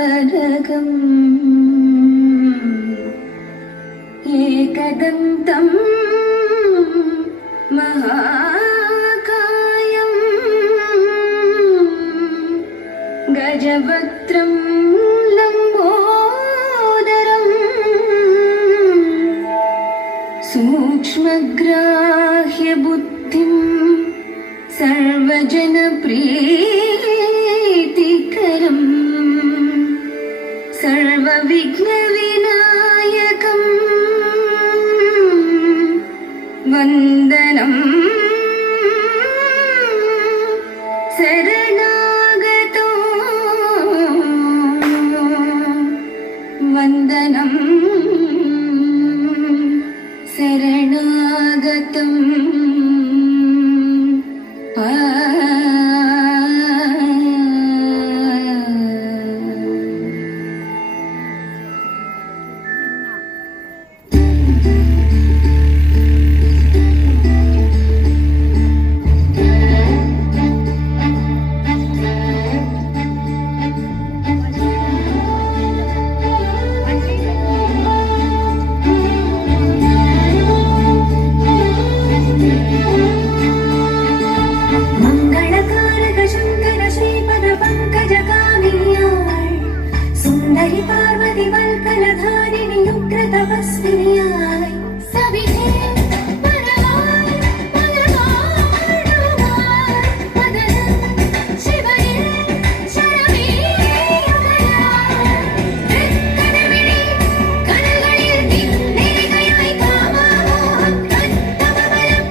लोककल्याणकारकम् एकदन्तं महाकायं गजवक्त्रं लम्बोदरं सूक्ष्मग्राह्यबुद्धिं सर्वजनप्रीतिकरम् सर्वविघ्नविनायकम् वन्दनं शरणागतो वन्दनं शरणागतम् सुंदरी पार्वती वल्कलधारिणी उग्रतपस्विन्याय सविधे परमाय परमाणुमाय मदनं शिवये शरवीयकयाय त्रिकणविणी कणകളിൽ നിന്നിരയായി കാമമോഹം തത്തമബലം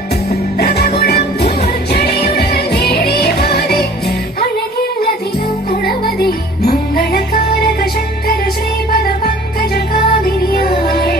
പ്രഭഗുണം മൂർച്ഛടിയുടൽ നേടിയവാദി അഴകില്ലധികം ഗുണവതി മംഗളകാരക ശങ്കര ശ്രീപദ പങ്കജകാമിനിയായ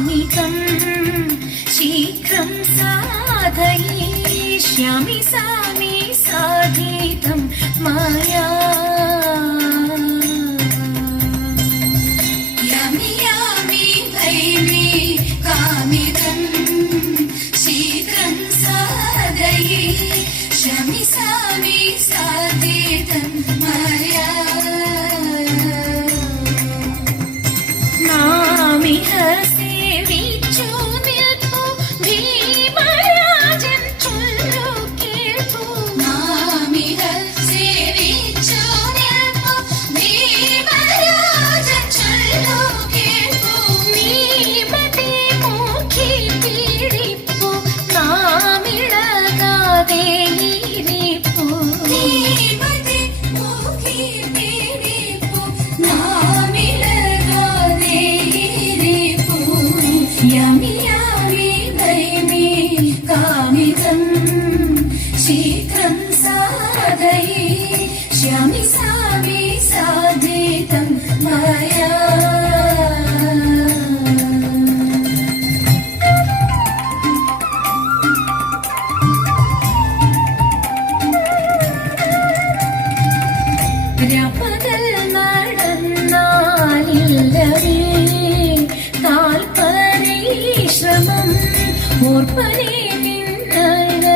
कामितं शीघ्रं साधयिष्यामि सामि साधितं मया यामि यामि भैमि कामितं शीघ्रं साधयिष्यामि सामि साधितं मया नामिह सेविച്ചു നിൽപ്പു ഭീമരാജൻ ചൊല്ലു കേൾപ്പു നാമിഹ സേവിച്ചു നിൽപ്പു ഭീമരാജൻ ചൊല്ലു കേൾപ്പു നീമതി മുഖി പീഡിപ്പു നാമിളകാതെ ഇരിപ്പു നീമതി മുഖി പീഡിപ്പു നാമിളകാതെ ഇരിപ്പു യാമി യാമി ഭൈമി കാമിതം ശീഘ്രം സാധയിഷ്യാമി സാമി സാധിതം മയാ രാപ്പകൽ നടന്നാലില്ലവേ കാൽപരിശ്രമം ഓർപ്പനെ നിന്നഴലെല്ലാമേ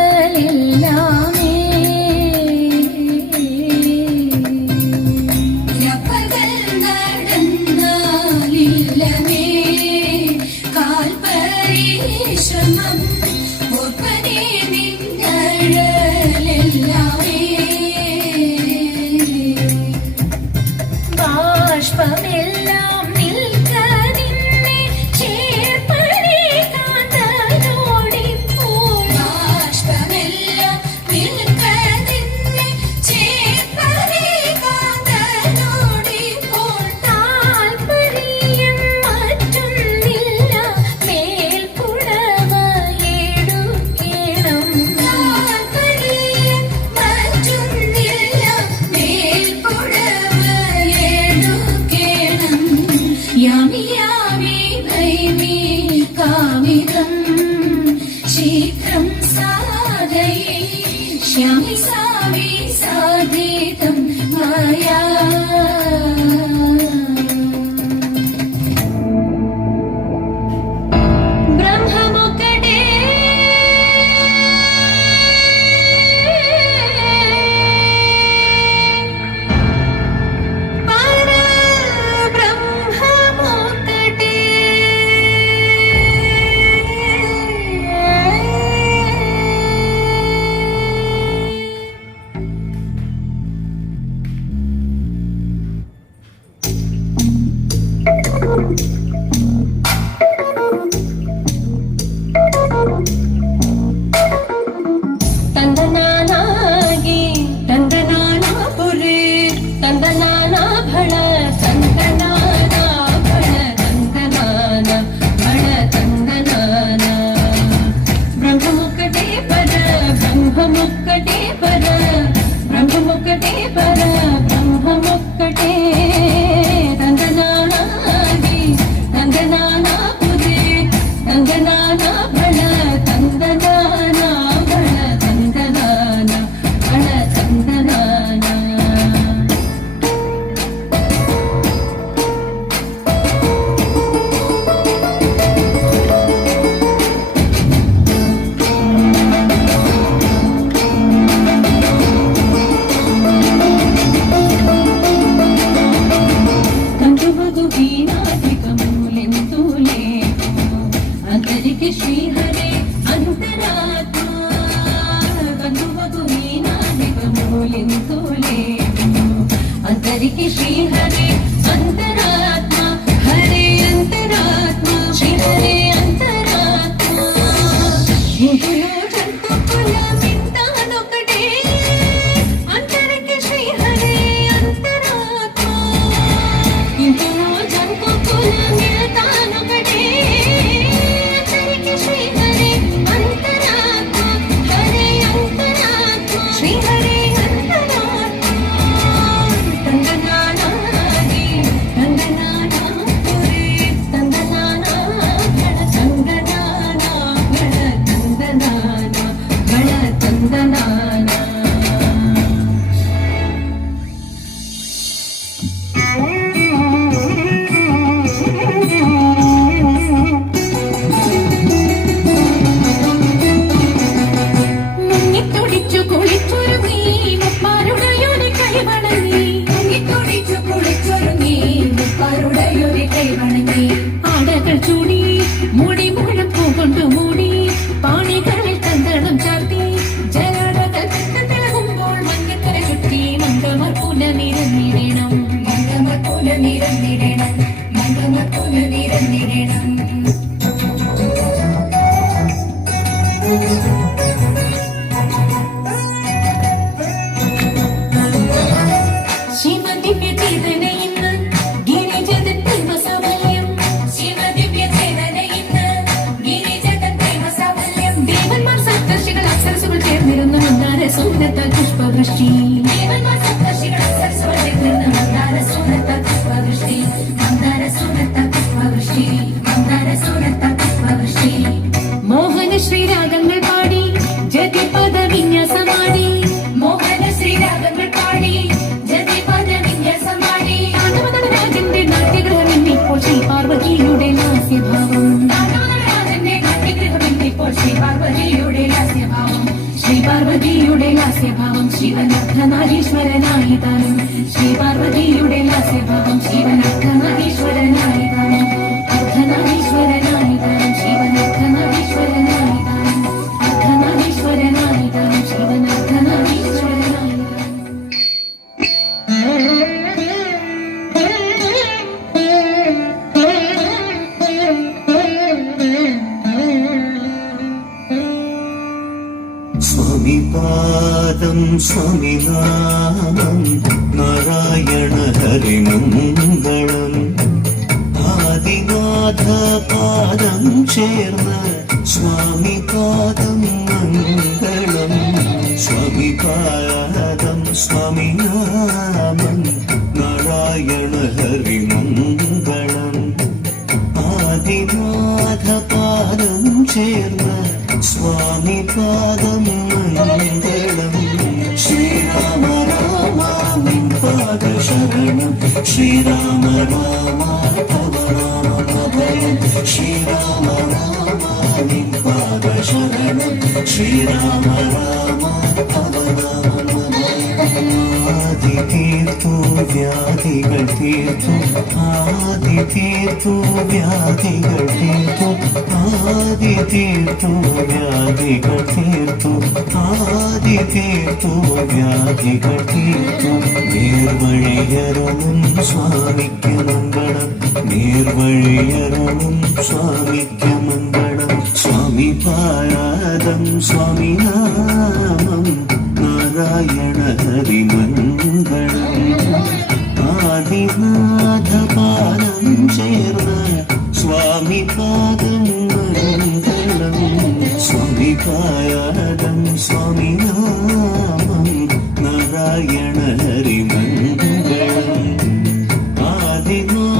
രാപ്പകൽ നടന്നാലില്ലവേ കാൽപരിശ്രമം ഓർപ്പനെ നിന്നഴലെല്ലാമേ ബാഷ്പമെല്ലാം നിൽക്ക നിന്നെ ചേർപ്പനെ കാന്തനോടിപ്പോൾ ബാഷ്പമെല്ലാം നിൽക്ക നിന്നെ ചേർപ്പനെ കാന്തനോടിപ്പോൾ താൽപര്യം മറ്റൊന്നില്ല മേൽപ്പുടവ എടുക്കണം താൽപര്യം മറ്റൊന്നില്ല മേൽപ്പുടവ എടുക്കണം യാമി യാമി ഭൈമി കാമിതം ശീഘ്രം സാധയിഷ്യാമി സാമി സാധിതം മയാ ബ്രഹ്മമൊക്കടേ പരബ്രഹ്മമൊക്കടേ ತಂದನಾನಾಗಿ ತಂದನಾನಾಪುರಿ ತಂದನಾನಾ ಭಳ ತಂದನಾನ ಭಳ ತಂದನಾನ ಭಳ ತಂದನಾನ ಬ್ರಹ್ಮಮುಕ್ಕಟೇ ಪರ ಬ್ರಹ್ಮಮುಕ್ಕಟೇ ಪರ ಬ್ರಹ್ಮಮುಕ್ಕಟೇ ಪರ ಬ್ರಹ್ಮಮುಕ್ಕಟೇ ತಂದನಾನಾಗಿ ತಂದನಾನಾಪುರಿ ತಂದನಾನ ಭಳ ತಂದನಾನ ಭಳ ತಂದನಾನ ಭಳ ತಂದನಾನ కందువగు వీణాధికములెందులే అంతరికి శ్రీహరే అంతరాత్మ కందువగు వీణాధికములెందులే అంతరికి శ్రీహరే అంతరాత్మ హరే అంతరాత్మ శ్రీహరే అంతరాత్మ ఇందులో జంతుకుల వింతానొకటే అంతరికి శ్రీహరే అంతరాత్మ ఇందులో జంతుకుల వింతానొకటే అంతరికి శ్రీహరే అంతరాత్మ హరే అంతరాత్మ శ్రీహరే అంతరాత్మ മുടി മുഴുവൻ പൂകൊണ്ടു മൂടി പാണികളിൽ കന്തണം ചാർത്തി ജലാടകൾ തിളകുമ്പോൾ മഞ്ഞക്കര ചുറ്റി മംഗമർ പുനനിരന്നിടണം മംഗമർ പുനനിരന്നിടണം മംഗമർ പുനനിരന്നിടണം പുഷ്പവൃഷ്ടി മോഹന ശ്രീരാഗങ്ങൾ പാടി ജതിപദ വിന്യാസമാടി മോഹന ശ്രീരാഗങ്ങൾ പാടി ജതിപദ വിന്യാസമാടി രാജന്റെ നാട്യഗ്രഹമെന്നിപ്പോൾ ശ്രീ പാർവതിയുടെ ലാസ്യഭാവം ഇപ്പോൾ ശ്രീ പാർവതിയുടെ ലാസ്യഭാവം ശ്രീ പാർവതിയുടെ ലാസ്യഭാവം ശിവനർദ്ധനാരീശ്വരനായി താനും ശ്രീ പാർവതിയുടെ ലാസ്യഭാവം ശിവനർദ്ധനാരീശ്വരനായി താനും അർദ്ധനാരീശ്വരനായി താനും ശിവനർദ്ധനാരീശ്വരനായി താനും അർദ്ധനാരീശ്വരനായി താനും ശിവനർദ്ധനാരീശ്വരനായി സ്വാമിപാദം സ്വാമിനാമം നാരായണ ഹരിമംഗളം ആദിനാഥപാദം ചേർന്ന് സ്വാമിപാദം മംഗളം സ്വാമിപാദം സ്വാമിനാമം നാരായണ ഹരിമംഗളം ആദിനാഥപാദം ചേർന്ന് സ്വാമിപാദം മംഗളം ശ്രീരാമ രാമ നിൻ പാദ ശരണം ശ്രീരാമ രാമ തവ നാമഭയം ശ്രീരാമ രാമ നിൻ പാദ ശരണം ശ്രീരാമ രാമ തവ നാമഭയം ആദി തീർത്തു വ്യാധികൾ തീർത്തു ആദി തീർത്തു വ്യാധികൾ തീർത്തു ആദി തീർത്തു വ്യാധികൾ തീർത്തു ആദി തീർത്തു വ്യാധികൾ തീർത്തു നേർവഴിയരുളും സ്വാമിക്ക് മംഗളം നേർവഴിയരുളും സ്വാമിക്ക് മംഗളം സ്വാമിപാദം സ്വാമിനാമം നാരായണ ഹരിമംഗളം ആദിനാഥപാദം ചേർന്ന് സ്വാമിപാദം മംഗളം സ്വാമിപാദം സ്വാമിനാമം നാരായണ ഹരിമംഗളം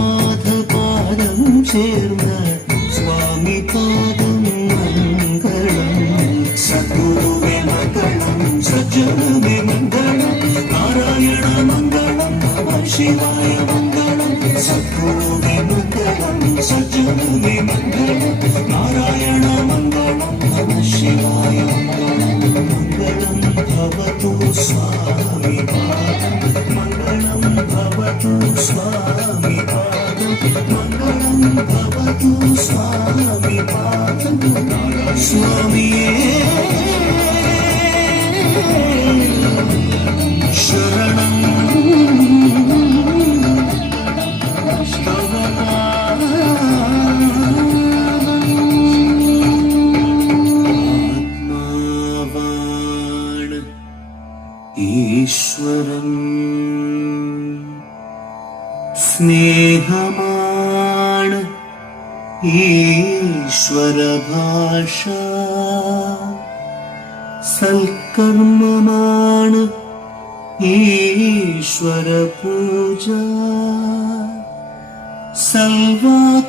ആദിനാഥപാദം ചേർന്ന് സ്വാമിപാദം മംഗളം സദ്ഗുരുവേ മംഗളം സജ്ജനമേ മംഗളം നാരായണ മംഗളം നമഃ ശിവായ മംഗളം സദ്ഗുരുവേ മംഗളം സജ്ജനമേ മംഗളം നാരായണ മംഗളം നമഃ ശിവായ മംഗളം മംഗളം ഭവതു സ്വാമി പാദം മംഗളം ഭവതു സ്വാമി പാദം മംഗളം ഭവതു സ്വാമി പാദം സ്വാമിയേ ശരണം ആത്മാവാണ് ഈശ്വരൻ സ്നേഹമാണ് ഈശ്വര ഭാഷ സൽക്കർമ്മമാണ് ഈശ്വര പൂജ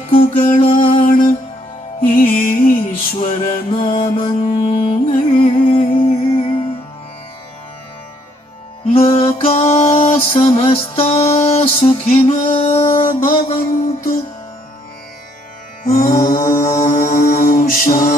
സൽവാക്കുകളാണ് ഈശ്വര നാമങ്ങൾ ലോകാ സമസ്താ സുഖിനോ ഭവന്തു ഓം ശാന്തി